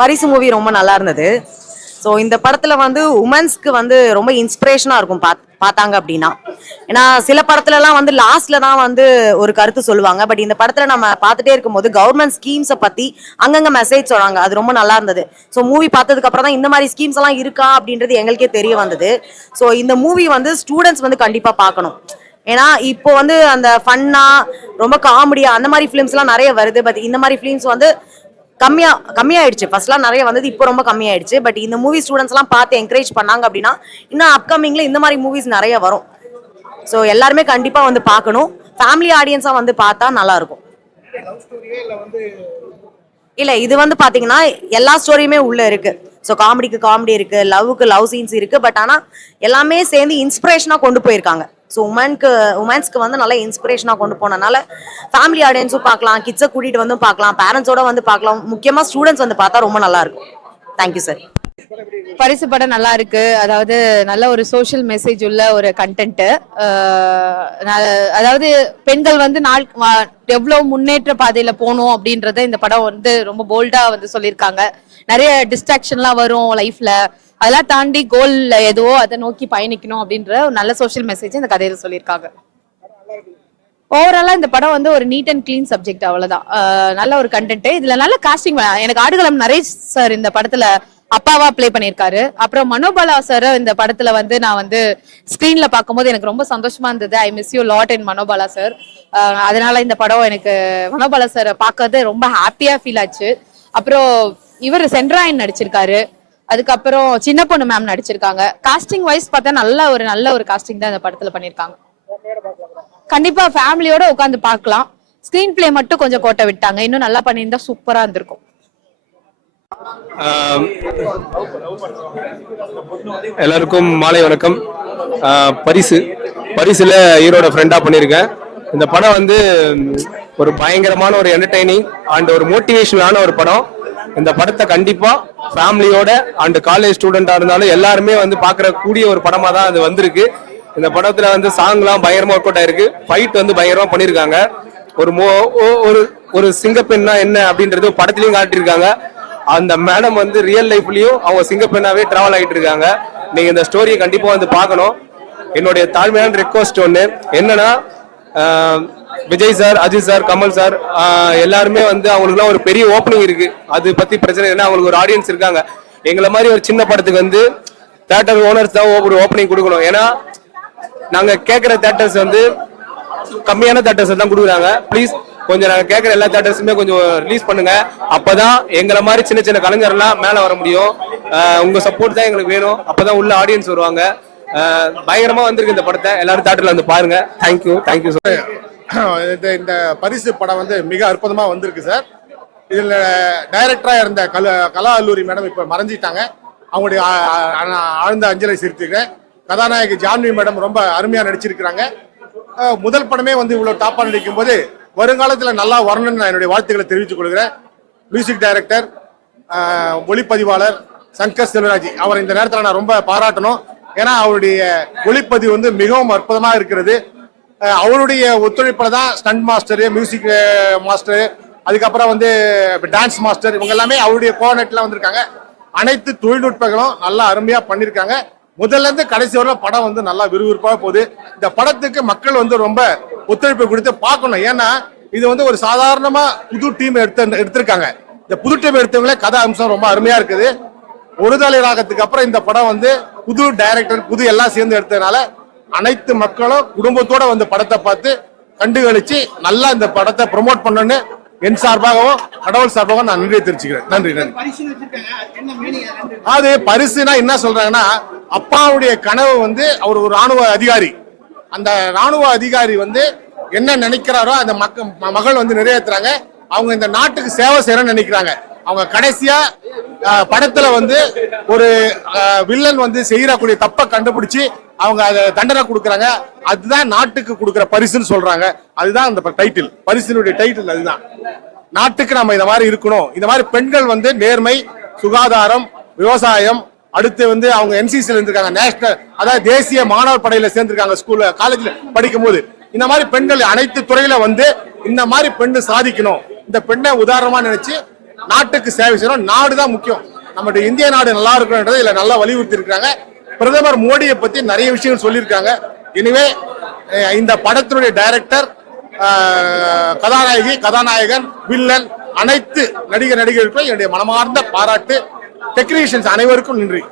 பரிசு மூவி ரொம்ப நல்லா இருந்தது. ஸோ இந்த படத்தில் வந்து உமன்ஸ்க்கு வந்து ரொம்ப இன்ஸ்பிரேஷனாக இருக்கும் பாத் பார்த்தாங்க அப்படின்னா. ஏன்னா சில படத்துலலாம் வந்து லாஸ்ட்ல தான் வந்து ஒரு கருத்து சொல்லுவாங்க. பட் இந்த படத்தில் நம்ம பார்த்துட்டே இருக்கும்போது கவர்மெண்ட் ஸ்கீம்ஸை பற்றி அங்கங்கே மெசேஜ் சொல்கிறாங்க அது ரொம்ப நல்லா இருந்தது. ஸோ மூவி பார்த்ததுக்கு அப்புறம் தான் இந்த மாதிரி ஸ்கீம்ஸ் எல்லாம் இருக்கா அப்படின்றது எங்களுக்கே தெரிய வந்தது. ஸோ இந்த மூவி வந்து ஸ்டூடெண்ட்ஸ் வந்து கண்டிப்பாக பார்க்கணும். ஏன்னா இப்போ வந்து அந்த ஃபன்னா ரொம்ப காமெடியா அந்த மாதிரி ஃபிலிம்ஸ்லாம் நிறைய வருது. பட் இந்த மாதிரி ஃபிலிம்ஸ் வந்து கம்மியா கம்மியாயிடுச்சு. ஃபர்ஸ்ட்லாம் நிறைய வந்தது இப்போ ரொம்ப கம்மியாயிடுச்சு. பட் இந்த மூவி ஸ்டூடெண்ட்ஸ்லாம் பார்த்து என்கரேஜ் பண்ணாங்க அப்படின்னா இன்னும் அப்கமிங்ல இந்த மாதிரி மூவிஸ் நிறைய வரும். ஸோ எல்லாருமே கண்டிப்பா வந்து பார்க்கணும். ஃபேமிலி ஆடியன்ஸா வந்து பார்த்தா நல்லா இருக்கும் இல்ல இது வந்து பாத்தீங்கன்னா எல்லா ஸ்டோரியுமே உள்ள இருக்கு. ஸோ காமெடிக்கு காமெடி இருக்கு லவ்வுக்கு லவ் சீன்ஸ் இருக்கு. பட் ஆனா எல்லாமே சேர்ந்து இன்ஸ்பிரேஷனா கொண்டு போயிருக்காங்க. ஸோ உமனுக்கு உமன்ஸ்க்கு வந்து நல்ல இன்ஸ்பிரேஷனா கொண்டு போனனால ஃபேமிலி ஆடியன்ஸும் பார்க்கலாம் கிட்ஸை கூட்டிட்டு வந்து பார்க்கலாம் பேரண்ட்ஸோட வந்து பார்க்கலாம். முக்கியமா ஸ்டூடெண்ட்ஸ் வந்து பார்த்தா ரொம்ப நல்லா இருக்கும். தேங்க்யூ சார் பரிசு படம் நல்லா இருக்கு. அதாவது நல்ல ஒரு சோஷியல் மெசேஜ் உள்ள ஒரு கண்டென்ட் அதாவது பெண்கள் வந்து நாள் எவ்வளவு முன்னேற்ற பாதையில போகணும் அப்படின்றத இந்த படம் வந்து ரொம்ப போல்டா வந்து சொல்லியிருக்காங்க. நிறைய டிஸ்ட்ராக்ஷன்லாம் வரும் லைஃப்ல அதெல்லாம் தாண்டி கோல் எதுவோ அதை நோக்கி பயணிக்கணும் அப்படின்ற ஒரு நல்ல சோஷியல் மெசேஜ் இந்த கதையில சொல்லியிருக்காங்க. ஓவராலா இந்த படம் வந்து ஒரு நீட் அண்ட் க்ளீன் சப்ஜெக்ட் அவ்வளவுதான். நல்ல ஒரு கண்டென்ட் இதுல நல்ல காஸ்டிங் எனக்கு ஆடுகளம் நரேஷ் சார் இந்த படத்துல அப்பாவா ப்ளே பண்ணியிருக்காரு. அப்புறம் மனோபாலா சார் இந்த படத்துல வந்து நான் வந்து ஸ்கிரீன்ல பார்க்கும்போது எனக்கு ரொம்ப சந்தோஷமா இருந்தது. I miss you lot and Manobala sir அதனால இந்த படம் எனக்கு மனோபாலா சார் பார்க்கறது ரொம்ப ஹாப்பியா ஃபீல் ஆச்சு. அப்புறம் இவர் சென்ட்ராயன் நடிச்சிருக்காரு. அதுக்கப்புறம் சின்ன பொண்ணு மேம் நடிச்சிருக்காங்க. காஸ்டிங் வைஸ் பார்த்தா நல்ல ஒரு நல்ல ஒரு காஸ்டிங் தான் இந்த படத்துல பண்ணியிருக்காங்க. கண்டிப்பா ஃபேமிலியோட உட்காந்து பார்க்கலாம். ஸ்கிரீன் பிளே மட்டும் கொஞ்சம் கோட்டை விட்டாங்க. இன்னும் நல்லா பண்ணியிருந்தா சூப்பரா இருந்திருக்கும். எல்லாருக்கும் மாலை வணக்கம். பரிசு பரிசுல ஹீரோட ஃப்ரெண்டா பண்ணியிருக்கேன். இந்த படம் வந்து ஒரு பயங்கரமான ஒரு என்டர்டைனிங் அண்ட் ஒரு மோட்டிவேஷனலான ஒரு படம். இந்த படத்தை கண்டிப்பா ஃபேமிலியோட அண்ட் காலேஜ் ஸ்டூடெண்டா இருந்தாலும் எல்லாருமே வந்து பாக்குற கூடிய ஒரு படமா தான் அது வந்திருக்கு. இந்த படத்துல வந்து சாங்லாம் பயங்கரமா ஒர்க் அவுட் ஆயிருக்கு. ஃபைட் வந்து பயங்கரமா பண்ணியிருக்காங்க ஒரு மோ ஒ- ஒரு ஒரு சிங்கப்பெண்ணா என்ன அப்படின்றது படத்துலயும் காட்டியிருக்காங்க. அந்த மேடம் வந்து ரியல் லைஃப்லயும் அவங்க சிங்கப்பெண்ணாவே டிராவல் ஆகிட்டு இருக்காங்க. நீங்க இந்த ஸ்டோரியை கண்டிப்பா வந்து பார்க்கணும். என்னுடைய தாழ்மையான ரெக்வஸ்ட் ஒன்று என்னன்னா Vijay sir Ajith sir Kamal sir எல்லாருமே வந்து அவங்களுக்குலாம் ஒரு பெரிய ஓப்பனிங் இருக்கு. அது பத்தி பிரச்சனை இல்லை அவங்களுக்கு ஒரு ஆடியன்ஸ் இருக்காங்க. எங்களை மாதிரி ஒரு சின்ன படத்துக்கு வந்து தேட்டர் ஓனர்ஸ் தான் ஒரு ஓப்பனிங் கொடுக்கணும். ஏன்னா நாங்க கேட்குற தேட்டர்ஸ் வந்து கம்மியான தேட்டர்ஸ் தான் கொடுக்குறாங்க. ப்ளீஸ் கொஞ்சம் நாங்கள் கேட்குற எல்லா தேட்டர்ஸுமே கொஞ்சம் ரிலீஸ் பண்ணுங்க. அப்பதான் எங்களை மாதிரி சின்ன சின்ன கலைஞர்லாம் மேலே வர முடியும். உங்க சப்போர்ட் தான் எங்களுக்கு வேணும். அப்பதான் உள்ள ஆடியன்ஸ் வருவாங்க. பயங்கரமா வந்திருக்கு இந்த படத்தை. எல்லாரும் தேட்டர்ல வந்து பாருங்க. தேங்க்யூ தேங்க்யூ இந்த இந்த பரிசு படம் வந்து மிக அற்புதமாக வந்திருக்கு சார். இதில் டைரக்டராக இருந்த கல கலா அல்லூரி மேடம் இப்போ மறைஞ்சிட்டாங்க. அவங்களுடைய ஆழ்ந்த அஞ்சலை செலுத்திக்கிறேன். கதாநாயகி ஜான்வி மேடம் ரொம்ப அருமையாக நடிச்சிருக்கிறாங்க. முதல் படமே வந்து இவ்வளோ டாப்பாக நடிக்கும் போது வருங்காலத்தில் நல்லா வரணும்னு நான் என்னுடைய வாழ்த்துக்களை தெரிவித்துக் கொள்கிறேன். மியூசிக் டைரக்டர் ஒளிப்பதிவாளர் சங்கர் செல்வராஜ். அவர் இந்த நேரத்தில் நான் ரொம்ப பாராட்டணும். ஏன்னா அவருடைய ஒளிப்பதிவு வந்து மிகவும் அற்புதமாக இருக்கிறது. அவருடைய ஒத்துழைப்பில் தான் ஸ்டண்ட் மாஸ்டர் மியூசிக் மாஸ்டர் அதுக்கப்புறம் வந்து டான்ஸ் மாஸ்டர் இவங்க எல்லாமே அவருடைய கோஆர்டினேட்ல வந்திருக்காங்க. அனைத்து தொழில்நுட்பங்களும் நல்லா அருமையாக பண்ணியிருக்காங்க முதல்ல இருந்து கடைசி வரை படம் வந்து நல்லா விறுவிறுப்பாக போகுது. இந்த படத்துக்கு மக்கள் வந்து ரொம்ப ஒத்துழைப்பு கொடுத்து பார்க்கணும். ஏன்னா இது வந்து ஒரு சாதாரணமாக புது டீம் எடுத்து எடுத்திருக்காங்க. இந்த புது டீம் எடுத்தவங்களே கதை அம்சம் ரொம்ப அருமையாக இருக்குது. ஒரு தலை ராகத்துக்கு அப்புறம் இந்த படம் வந்து புது டைரக்டர் புது எல்லாம் சேர்ந்து எடுத்ததுனால அனைத்து மக்களும் குடும்பத்தோட வந்து படத்தை பார்த்து கண்டுகளிச்சு நல்லா இந்த படத்தை ப்ரொமோட் பண்ணணும்னு என் சார்பாகவும் கடவுள் சார்பாகவும் நான் நன்றியை தெரிவிச்சுக்கிறேன். நன்றி நன்றி. அது பரிசுனா என்ன சொல்றாங்கன்னா அப்பாவுடைய கனவு வந்து அவர் ஒரு ராணுவ அதிகாரி. அந்த ராணுவ அதிகாரி வந்து என்ன நினைக்கிறாரோ அந்த மக்க மகள் வந்து நிறைவேற்றுறாங்க அவங்க இந்த நாட்டுக்கு சேவை செய்யறன்னு நினைக்கிறாங்க. அவங்க கடைசியா படத்துல வந்து ஒரு வில்லன் வந்து செய்யறக்கூடிய தப்பை கண்டுபிடிச்சு அவங்க அதை தண்டனை கொடுக்குறாங்க. அதுதான் நாட்டுக்கு கொடுக்குற பரிசுன்னு சொல்றாங்க. அதுதான் அந்த டைட்டில் பரிசினுடைய டைட்டில் அதுதான். நாட்டுக்கு நம்ம இந்த மாதிரி இருக்கணும். இந்த மாதிரி பெண்கள் வந்து நேர்மை சுகாதாரம் விவசாயம் அடுத்து வந்து அவங்க என்சிசில இருந்திருக்காங்க. நேஷனல் அதாவது தேசிய மாணவர் படையில சேர்ந்திருக்காங்க ஸ்கூல்ல காலேஜ்ல படிக்கும் போது இந்த மாதிரி பெண்கள் அனைத்து துறையில வந்து இந்த மாதிரி பெண்ணு சாதிக்கணும். இந்த பெண்ணை உதாரணமா நினைச்சு நாட்டுக்கு சேவை செய்யணும் நாடு தான் முக்கியம். நம்முடைய இந்திய நாடு நல்லா இருக்கணுன்றது இதுல நல்லா வலியுறுத்தி இருக்காங்க பிரதமர் மோடியை பத்தி நிறைய விஷயங்கள் சொல்லியிருக்காங்க. எனவே இந்த படத்தினுடைய டைரக்டர் கதாநாயகி கதாநாயகன் வில்லன் அனைத்து நடிகர் நடிகர்களுக்கும் என்னுடைய மனமார்ந்த பாராட்டு. டெக்னீஷியன்ஸ் அனைவருக்கும் நன்றி.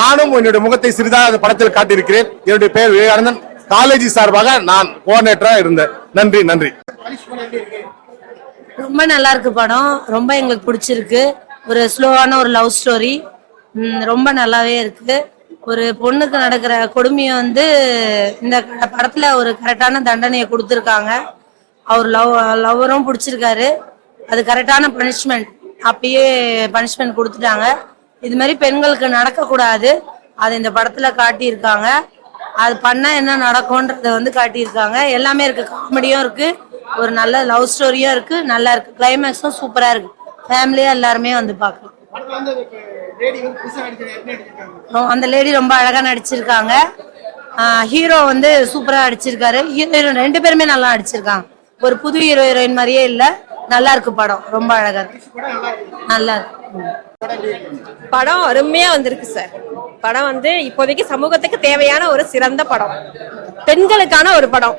நானும் என்னுடைய முகத்தை சிறிதாக அந்த படத்தில் காட்டியிருக்கிறேன். என்னுடைய பெயர் விவேகானந்தன். காலேஜி சார்பாக நான் கோஆர்டினேட்டராக இருந்தேன். நன்றி நன்றி. ரொம்ப நல்லா இருக்கு படம். ரொம்ப எங்களுக்கு பிடிச்சிருக்கு. ஒரு ஸ்லோவான ஒரு லவ் ஸ்டோரி. ரொம்ப நல்லாவே இருக்கு. ஒரு பொண்ணுக்கு நடக்கிற கொடுமையை வந்து இந்த க- படத்துல ஒரு கரெக்டான தண்டனையை கொடுத்துருக்காங்க. அவர் லவ் லவ்வரும் பிடிச்சிருக்காரு. அது கரெக்டான பனிஷ்மெண்ட். அப்பயே பனிஷ்மெண்ட் கொடுத்துட்டாங்க. இது மாதிரி பெண்களுக்கு நடக்கக்கூடாது. அது இந்த படத்துல காட்டியிருக்காங்க. அது பண்ணா என்ன நடக்கும்ன்றத வந்து காட்டியிருக்காங்க. எல்லாமே இருக்கு. காமெடியும் இருக்கு. ஒரு நல்ல லவ் ஸ்டோரியும் இருக்கு நல்லா இருக்கு. கிளைமேக்ஸும் சூப்பரா இருக்கு. ஃபேமிலியா எல்லாருமே வந்து பார்க்கலாம். அந்த லேடி ரொம்ப அழகா நடிச்சிருக்காங்க. ஹீரோ வந்து சூப்பரா அடிச்சிருக்காரு ஹீரோயின் ரெண்டு பேருமே நல்லா அடிச்சிருக்காங்க ஒரு புது ஹீரோ ஹீரோயின் மாதிரியே இல்ல. நல்லா இருக்கு படம். ரொம்ப அழகா இருக்கு. நல்லா இருக்கு. படம் அருமையா வந்திருக்கு சார் படம் வந்து இப்போதைக்கு சமூகத்துக்கு தேவையான ஒரு சிறந்த படம். பெண்களுக்கான ஒரு படம்.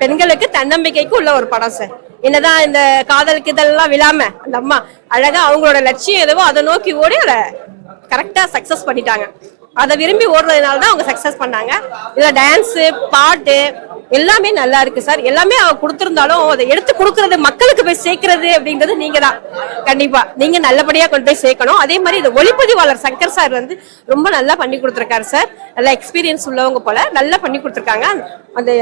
பெண்களுக்கு தன்னம்பிக்கைக்கு உள்ள ஒரு படம் சார். என்னதான் இந்த காதலுக்கு இதெல்லாம் விழாம அந்த அம்மா அழகா அவங்களோட லட்சியம் எதுவோ அதை நோக்கி ஓடி அதை கரெக்டா சக்சஸ் பண்ணிட்டாங்க. அதை விரும்பி ஓடுறதுனால தான் அவங்க சக்சஸ் பண்ணாங்க. இதுல டான்ஸு பாட்டு எல்லாமே நல்லா இருக்கு சார். எல்லாமே அவ கொடுத்திருந்தாலும் அதை எடுத்து கொடுக்கறது மக்களுக்கு போய் சேர்க்கறது அப்படிங்கிறது நீங்க தான். கண்டிப்பா. நீங்க நல்லபடியா கொண்டு போய் சேர்க்கணும். அதே மாதிரி இந்த ஒளிப்பதிவாளர் சங்கர் சார் வந்து ரொம்ப நல்லா பண்ணி கொடுத்துருக்காரு சார். நல்லா எக்ஸ்பீரியன்ஸ் உள்ளவங்க போல நல்லா பண்ணி கொடுத்துருக்காங்க. அந்த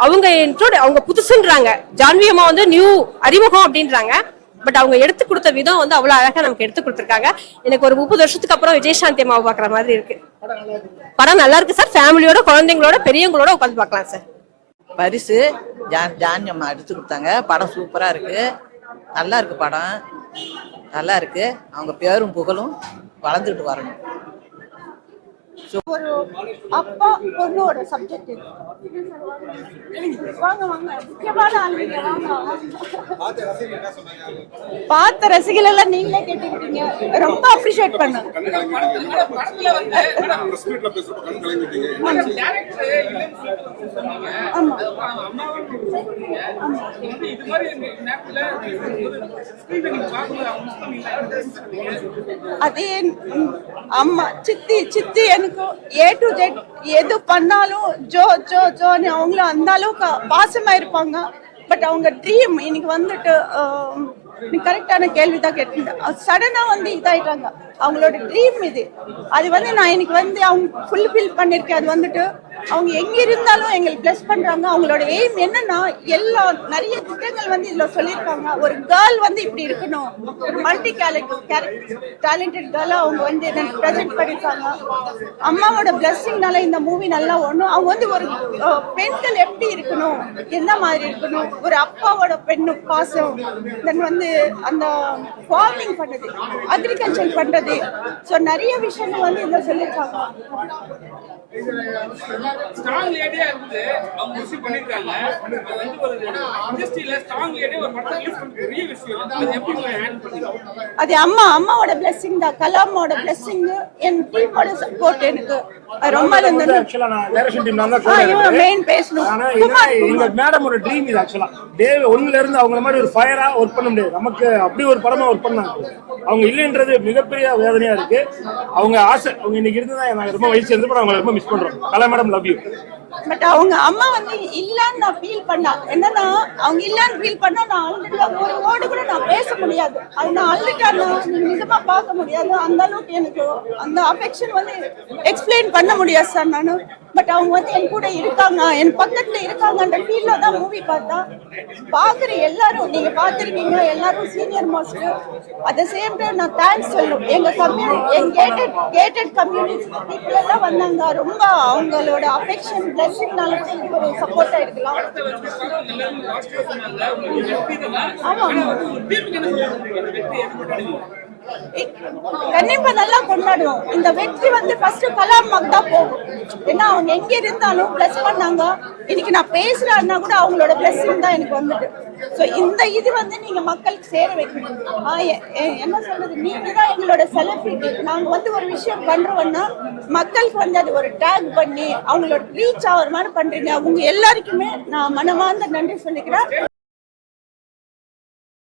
அவங்க intro- அவங்க புதுசுன்றாங்க. ஜான்வி அம்மா வந்து நியூ அறிமுகம் அப்படின்றாங்க. பட் அவங்க எடுத்து கொடுத்த விதம் வந்து அவ்வளவு அழகா நமக்கு எடுத்து கொடுத்துருக்காங்க. எனக்கு ஒரு முப்பது வருஷத்துக்கு அப்புறம் விஜயசாந்தி அம்மாவை பாக்குற மாதிரி இருக்கு. படம் நல்லா இருக்கு சார். ஃபேமிலியோட குழந்தைங்களோட பெரியவங்களோட உட்காந்து பார்க்கலாம் சார். பரிசு ஜான் ஜான் அம்மா எடுத்து கொடுத்தாங்க. படம் சூப்பராக இருக்கு. நல்லா இருக்கு படம். நல்லா இருக்கு. அவங்க பேரும் புகழும். வளர்ந்துட்டு வரணும். அப்பா பொண்ணோட சப்ஜெக்ட் வாங்க வாங்க. முக்கியமான ஆளுங்க வாங்க பார்த்த ரசிகர்கள் எல்லாம் நீங்களே கேட்டுக்கிட்டீங்க. ரொம்ப அப்ரிஷியேட் பண்ண ஆமா. அதே அம்மா சித்தி சித்தி எனக்கு ஏ டு ஜெட் எது பண்ணாலும் ஜோ ஜோ ஜோன்னு அவங்களும் அந்த அளவுக்கு பாசமா இருப்பாங்க. பட் அவங்க ட்ரீம் இன்னைக்கு வந்துட்டு கரெக்டான கேள்வி தான் கேட்டு சடனா வந்து இதாயிட்டாங்க. அவங்களோட ட்ரீம் இது. அது வந்து நான் இன்னைக்கு வந்து அவங்க ஃபுல்ஃபில் பண்ணியிருக்கேன் அது வந்துட்டு அவங்க எங்க இருந்தாலும் எங்களுக்கு பிளஸ் பண்றாங்க. அவங்களோட எய்ம் என்னன்னா எல்லா நிறைய திட்டங்கள் வந்து இதுல சொல்லியிருக்காங்க. ஒரு கேர்ள் வந்து இப்படி இருக்கணும். ஒரு மல்டி டேலண்டட் கேர்ளா அவங்க வந்து ப்ரெசென்ட் பண்ணியிருக்காங்க அம்மாவோட பிளஸ்ஸிங்னால இந்த மூவி நல்லா ஒண்ணும் அவங்க வந்து ஒரு பெண்கள் எப்படி இருக்கணும்? எந்த மாதிரி இருக்கணும்? ஒரு அப்பாவோட பெண்ணு பாசம். தென் வந்து அந்த ஃபார்மிங் பண்ணது. அக்ரிகல்ச்சர் பண்றது. ஸோ நிறைய விஷயங்கள் வந்து இதுல சொல்லியிருக்காங்க. ஸ்ட்ராங் லேடியா இருந்து அவங்க விஷயம் பண்ணிருக்காங்க. அது வந்து ஒரு இண்டஸ்ட்ரியில ஸ்ட்ராங் லேடியா ஒரு படம் ரிலீஸ் பண்ண பெரிய விஷயம். அது எப்படி பண்ணீங்க அது அம்மா அம்மாவோட பிளெஸிங் தான். கலாமோட பிளெஸிங் என் டீமோட சப்போர்ட் எனக்கு. ரொம்ப இருந்தது ஆக்சுவலா நான் டைரக்ஷன் டீம் நான் தான். மெயின் பேசணும். ஆனா எங்க மேடமோட ட்ரீம் இது ஆக்சுவலா டே ஒன்னுல இருந்து அவங்கள மாதிரி ஒரு ஃபயரா ஒர்க் பண்ண முடியாது. நமக்கு அப்படி ஒரு படமா ஒர்க் பண்ணாங்க. அவங்க இல்லைன்றது மிகப்பெரிய வேதனையா இருக்கு. அவங்க ஆசை அவங்க இன்னைக்கு இருந்து தான் நாங்க ரொம்ப வயசு இருந்து அவங்களை ரொம்ப மிஸ் பண்றோம் Kala madam love you but அவங்க அம்மா வந்து இல்லன்னு நான் ஃபீல் பண்ணா. என்னன்னா அவங்க இல்லன்னு ஃபீல் பண்ணா நான் அழுதுல ஒரு வேர்டு கூட நான் பேச முடியாது. அது நான் அழுதுட்டேன்னா நிஜமா பார்க்க முடியாது. அந்த அளவுக்கு எனக்கு அந்த அஃபெக்ஷன் வந்து எக்ஸ்பிளைன் பண்ண முடியாது சார் நான். பட் அவங்க வந்து என் கூட இருக்காங்க என் பக்கத்துல இருக்காங்கன்ற ஃபீல்ல தான் மூவி பார்த்தா பாக்குற எல்லாரும் நீங்க பாத்திருக்கீங்க எல்லாரும் senior most at the same time நான் தேங்க்ஸ் சொல்லணும். எங்க கம்யூனிட்டி எங்க கேட்டட் கேட்டட் கம்யூனிட்டி பீப்புள் எல்லாம் வந்தாங்க. ரொம்ப அவங்களோட அஃபெக்ஷன் பிளஸிங்னால கூட எனக்கு ஒரு சப்போர்ட்டா இருக்கலாம். ஆமா. கண்டிப்பா நல்லா கொண்டாடுவோம். இந்த வெற்றி வந்து ஃபர்ஸ்ட் கலாமாக்கு தான் போகும். ஏன்னா அவங்க எங்க இருந்தாலும் பிளஸ் பண்ணாங்க. இன்னைக்கு நான் பேசுறேன்னா கூட அவங்களோட பிளஸ்ஸிங் தான் எனக்கு வந்துட்டு. ஸோ இந்த இது வந்து நீங்க மக்களுக்கு சேர வைக்கணும். ஆ, என்ன சொல்றது? நீங்க தான் எங்களோட செலிபிரிட்டி நாங்க வந்து ஒரு விஷயம் பண்றோம்னா மக்களுக்கு வந்து அது ஒரு டேக் பண்ணி அவங்களோட ரீச் ஆகிற மாதிரி பண்றீங்க. அவங்க எல்லாருக்குமே நான் மனமார்ந்த நன்றி சொல்லிக்கிறேன்.